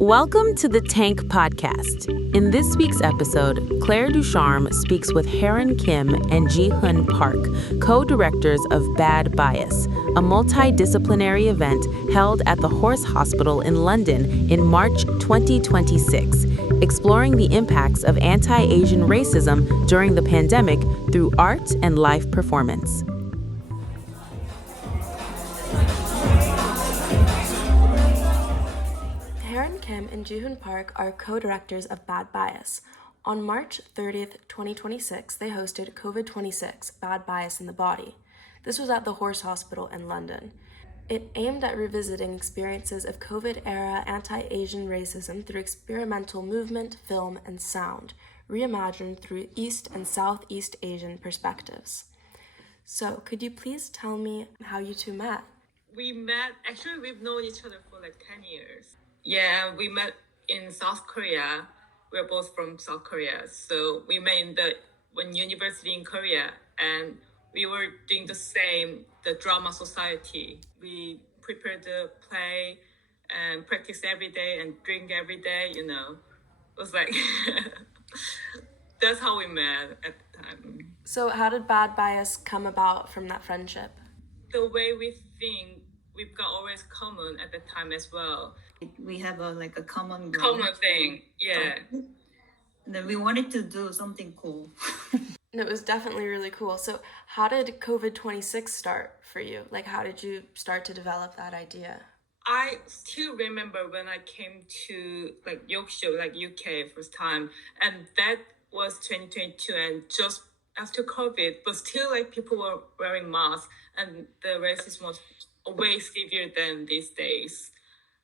Welcome to the Tank Podcast. In this week's episode, Claire Ducharme speaks with Haerin Kim and Jihun Park, co-directors of Bad Bias, a multidisciplinary event held at the Horse Hospital in London in March 2026, exploring the impacts of anti-Asian racism during the pandemic through art and live performance. Haerin Kim and Jihun Park are co-directors of Bad Bias. On March 30th, 2026, they hosted COVID-26, Bad Bias in the Body. This was at the Horse Hospital in London. It aimed at revisiting experiences of COVID-era anti-Asian racism through experimental movement, film, and sound, reimagined through East and Southeast Asian perspectives. So, could you please tell me how you two met? We've known each other for like 10 years. Yeah, we met in South Korea. We're both from South Korea. So we met in one university in Korea, and we were doing the drama society. We prepared the play and practice every day and drink every day, It was like, that's how we met at the time. So how did Bad Bias come about from that friendship? The way we think, we've got always common at the time as well. We have a common thing, yeah. And then we wanted to do something cool. And it was definitely really cool. So how did COVID-26 start for you? Like, how did you start to develop that idea? I still remember when I came to Yorkshire, UK first time, and that was 2022, and just after COVID, but still people were wearing masks, and the racism was way severe than these days.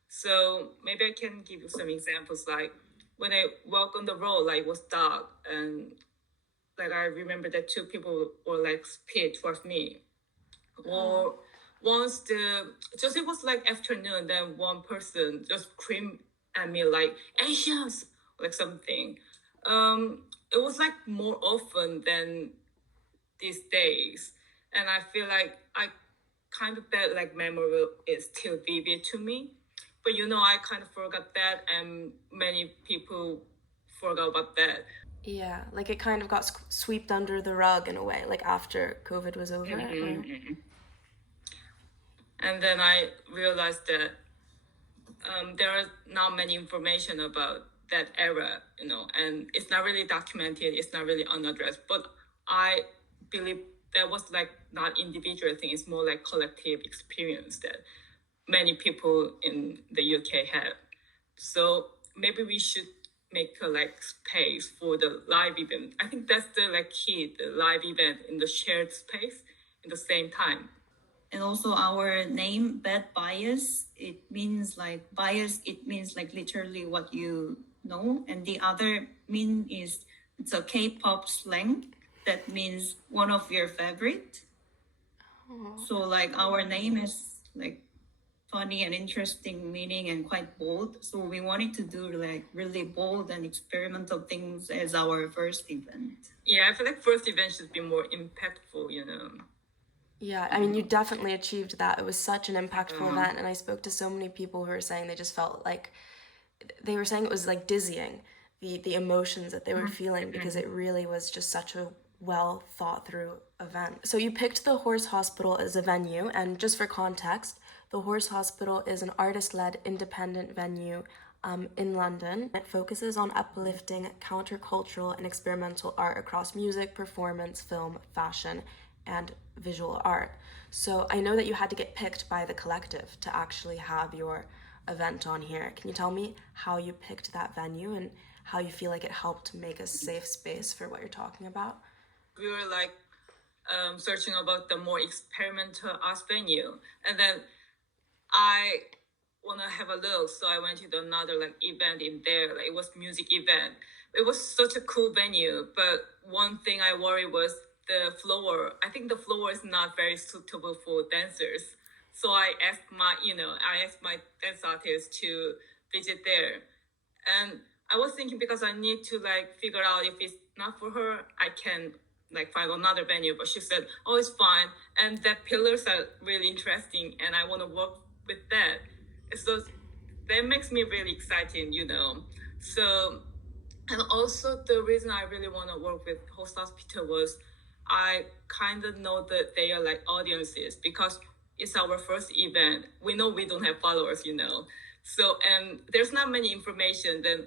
So maybe I can give you some examples. Like when I walk on the road, it was dark, and I remember that two people were spit towards me. Or once it was afternoon, then one person just screamed at me Asians, something. It was more often than these days, and I feel like I kind of that memory is still vivid to me. But I kind of forgot that, and many people forgot about that. Yeah, it kind of got swept under the rug in a way, after COVID was over. Mm-hmm. And then I realized that there is not many information about that era, and it's not really documented, it's not really unaddressed. But I believe that was not individual thing, it's more collective experience that many people in the UK have. So maybe we should make a space for the live event. I think that's the key, the live event in the shared space in the same time. And also our name, Bad Bias, it means bias, it means literally what you know. And the other mean is, it's a K-pop slang that means one of your favorite. So our name is funny and interesting meaning and quite bold. So we wanted to do really bold and experimental things as our first event. Yeah, I feel first event should be more impactful, Yeah, I mean, you definitely achieved that. It was such an impactful event, and I spoke to so many people who were saying they just felt they were saying it was dizzying, the emotions that they were feeling, because it really was just such a well thought through event. So you picked the Horse Hospital as a venue, and just for context, the Horse Hospital is an artist-led independent venue in London. It focuses on uplifting countercultural and experimental art across music, performance, film, fashion, and visual art. So I know that you had to get picked by the collective to actually have your event on here. Can you tell me how you picked that venue and how you feel it helped make a safe space for what you're talking about? We were searching about the more experimental art venue, and then I want to have a look, so I went to another event in there. It was music event. It was such a cool venue, but one thing I worried was the floor. I think the floor is not very suitable for dancers. So I asked my dance artist to visit there, and I was thinking, because I need to figure out if it's not for her, I can find another venue. But she said, "Oh, it's fine," and that pillars are really interesting, and I want to work with that. So that makes me really excited, you know. So, and also the reason I really want to work with Host Hospital was I kind of know that they are like audiences because it's our first event. We know we don't have followers, you know. So, and there's not many information, then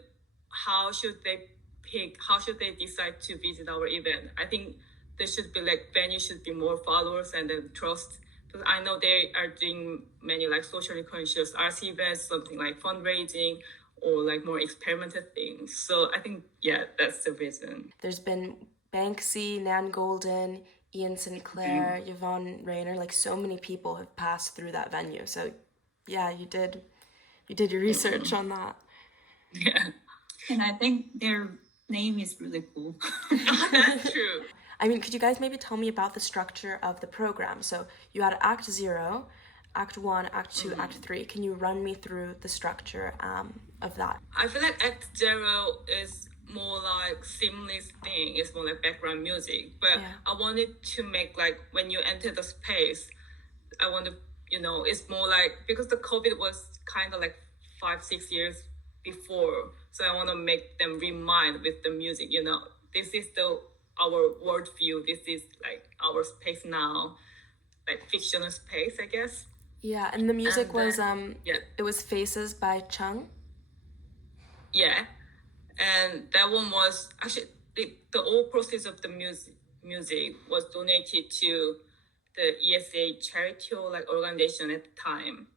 how should they pick, how should they decide to visit our event? I think there should be like venue should be more followers and then trust. Because I know they are doing many like socially conscious arts events, something like fundraising or like more experimental things. So I think, yeah, that's the reason. There's been Banksy, Nan Golden, Ian Sinclair, Yvonne Rainer, like so many people have passed through that venue. So yeah, you did your research on that. Yeah. And I think their name is really cool. That's true. I mean, could you guys maybe tell me about the structure of the program? So you had Act 0, Act 1, Act 2, Act 3. Can you run me through the structure of that? I feel like Act 0 is more like seamless thing. It's more like background music. But Yeah. I wanted to make like when you enter the space, I want to, you know, it's more like because the COVID was kind of like 5-6 years before. So I want to make them remind with the music, you know, this is our worldview. This is like our space now, like fictional space, I guess. Yeah, and the music And was then- yeah. it was Faces by Chung. Yeah, and that one was actually the whole process of the music was donated to the ESA charity or like organization at the time.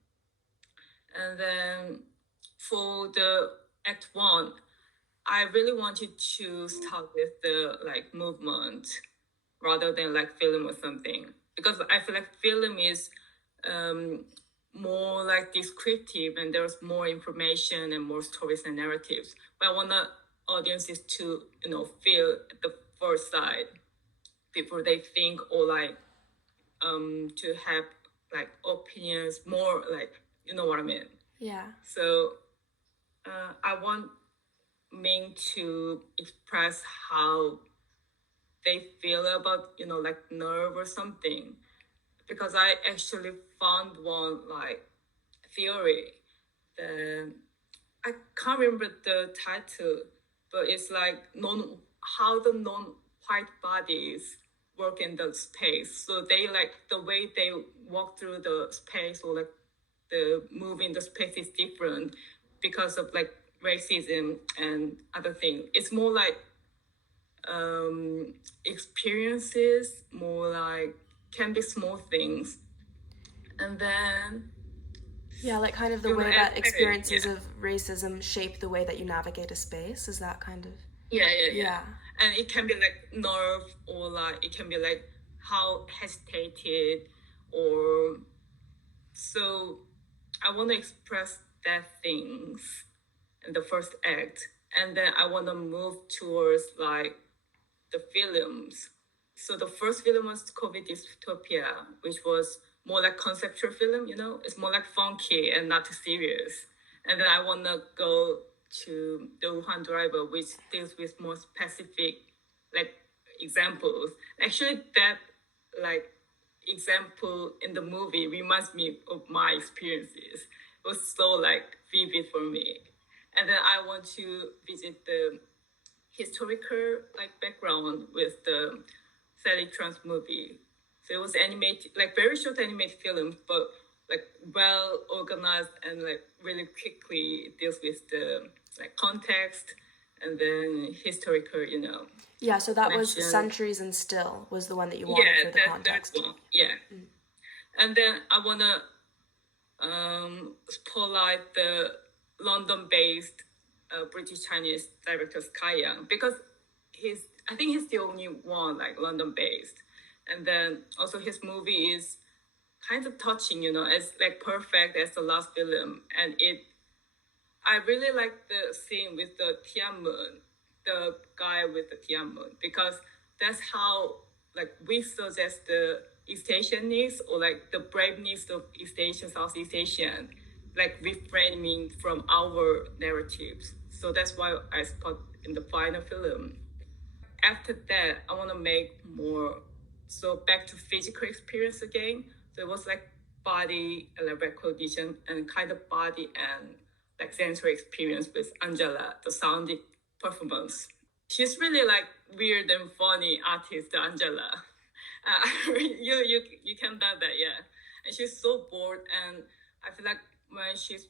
And then for the Act 1, I really wanted to start with the like movement rather than like film or something because I feel like film is more like descriptive and there's more information and more stories and narratives. But I want the audiences to, you know, feel the first side before they think or like to have like opinions more like, you know what I mean? Yeah. So I want Ming to express how they feel about, you know, like nerve or something. Because I actually found one like theory. I can't remember the title, but it's like how the non-white bodies work in the space. So they like the way they walk through the space or like the move in the space is different because of like racism and other things. It's more like experiences, more like can be small things. And then Yeah, like kind of the You know, way that and- experiences yeah. of racism shape the way that you navigate a space. Is that kind of yeah. Yeah. And it can be like nerve or like it can be like how hesitated or so I want to express that things in the first act and then I want to move towards like the films. So the first film was COVID Dystopia, which was more like conceptual film, you know, it's more like funky and not serious. And then I want to go to the Wuhan Driver, which deals with more specific like examples. Actually, that like example in the movie reminds me of my experiences. It was so like vivid for me. And then I want to visit the historical like background with the Sally Trans movie. So it was animated, like very short animated film, but like well organized and like really quickly deals with the like context and then historical, you know. Yeah, so that was Connection. Centuries and Still was the one that you wanted for the That's context. one. Yeah. And then I wanna spotlight the London-based British Chinese director Sky Young because I think he's the only one like London-based. And then also his movie is kind of touching, you know, it's like perfect as the last film. And I really like the scene with the Tianmun, the guy with the Tianmun, because that's how like we suggest the East Asianness or like the braveness of East Asian, Southeast Asian, like reframing from our narratives. So that's why I spot in the final film. After that, I want to make more, so back to physical experience again. So it was like body and like recognition and kind of body and like sensory experience with Angela, the sound performance. She's really like weird and funny artist, Angela. You can tell that, yeah. And she's so bored, and I feel like when she's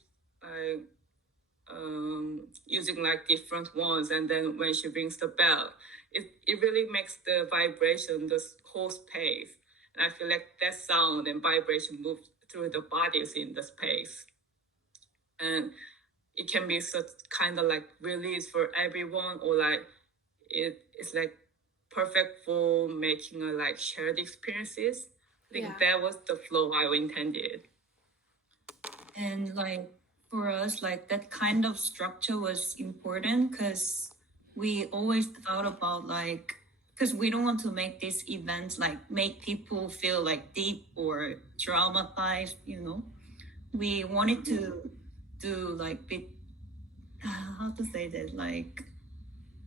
using like different ones, and then when she rings the bell, it really makes the vibration, the whole space. And I feel like that sound and vibration move through the bodies in the space. And it can be such kind of like release for everyone, or like it's like perfect for making a like shared experiences. I think that was the flow I intended. And like for us, like that kind of structure was important because we always thought about like, because we don't want to make these events like make people feel like deep or traumatized, you know. We wanted to do like how to say that, like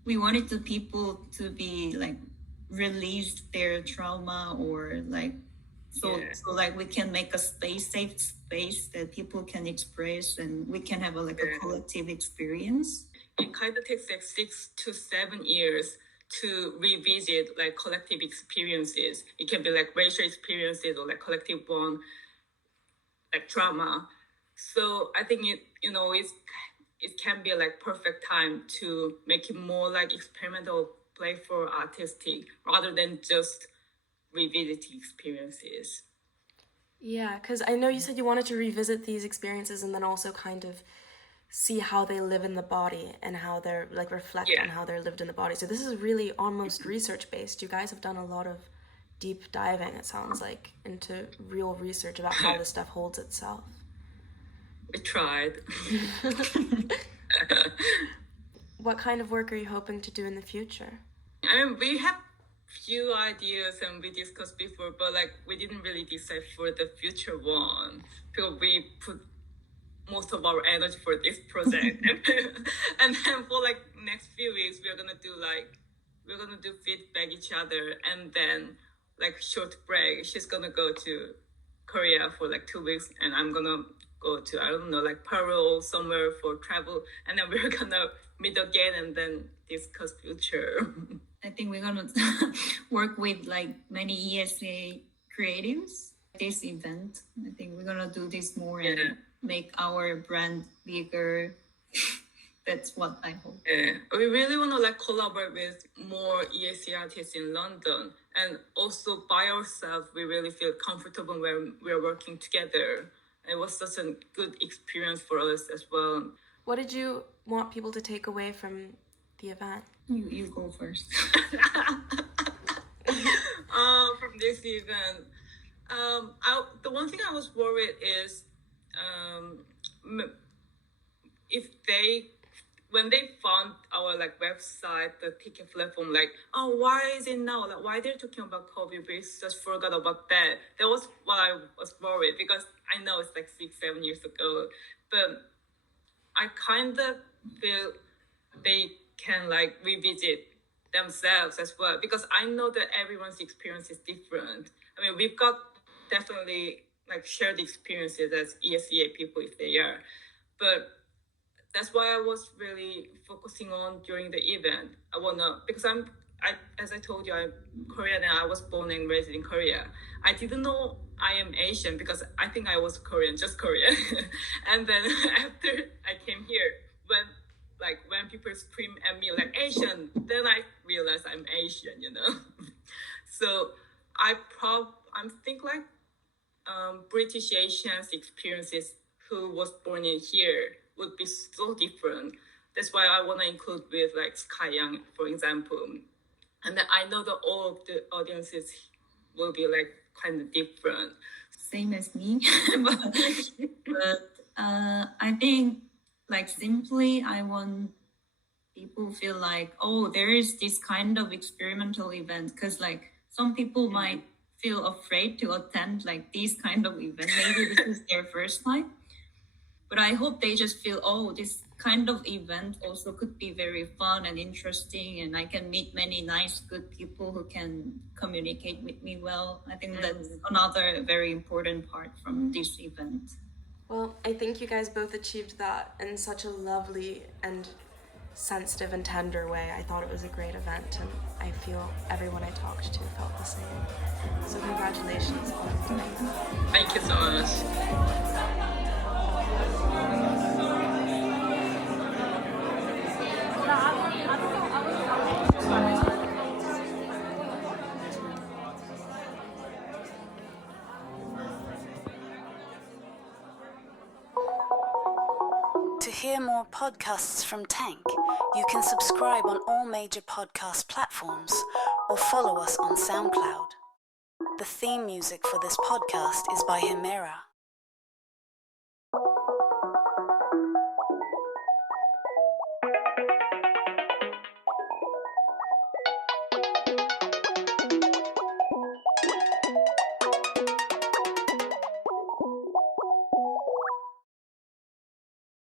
we wanted the people to be like release their trauma, or like so like we can make a safe space that people can express, and we can have a collective experience. It kind of takes like 6 to 7 years to revisit like collective experiences. It can be like racial experiences or like collective one, like trauma. So I think it can be like perfect time to make it more like experimental, playful, artistic, rather than just revisiting experiences. Yeah, because I know you said you wanted to revisit these experiences and then also kind of see how they live in the body and how they're like reflect on how they're lived in the body. So this is really almost research based. You guys have done a lot of deep diving, it sounds like, into real research about how this stuff holds itself. We tried. What kind of work are you hoping to do in the future? I mean, we have few ideas and we discussed before, but like we didn't really decide for the future one because we put most of our energy for this project. And then for like next few weeks we're gonna do feedback each other, and then like short break. She's gonna go to Korea for like 2 weeks, and I'm gonna go to, I don't know, like Peru or somewhere for travel, and then we're gonna meet again and then discuss future. I think we're gonna work with like many ESA creatives. This event, I think we're gonna do this more and make our brand bigger. That's what I hope. Yeah, we really want to like collaborate with more ESC artists in London, and also by ourselves, we really feel comfortable when we're working together. It was such a good experience for us as well. What did you want people to take away from the event? You go first. From this event, the one thing I was worried is if when they found our like website, the ticket platform, like, oh, why is it now? Like, why they're talking about COVID? We just forgot about that. That was what I was worried, because I know it's like 6-7 years ago, but I kind of feel they can like revisit themselves as well, because I know that everyone's experience is different. I mean, we've got definitely like shared experiences as ESEA people if they are, but that's why I was really focusing on during the event. Because as I told you, I'm Korean and I was born and raised in Korea. I didn't know I am Asian because I think I was Korean, just Korean. And then after I came here, when people scream at me like Asian, then I realized I'm Asian, you know. So I think like British Asians experiences who was born in here would be so different. That's why I want to include with like Sky Young, for example. And then I know that all of the audiences will be like kind of different. Same as me. but I think like simply I want people feel like, oh, there is this kind of experimental event, because like some people might feel afraid to attend like these kind of event. Maybe this is their first time. But I hope they just feel, oh, this kind of event also could be very fun and interesting, and I can meet many nice, good people who can communicate with me well. I think that's another very important part from this event. Well, I think you guys both achieved that in such a lovely and sensitive and tender way. I thought it was a great event, and I feel everyone I talked to felt the same. So congratulations on doing that. Thank you so much. To hear more podcasts from Tank, you can subscribe on all major podcast platforms or follow us on SoundCloud. The theme music for this podcast is by Himera.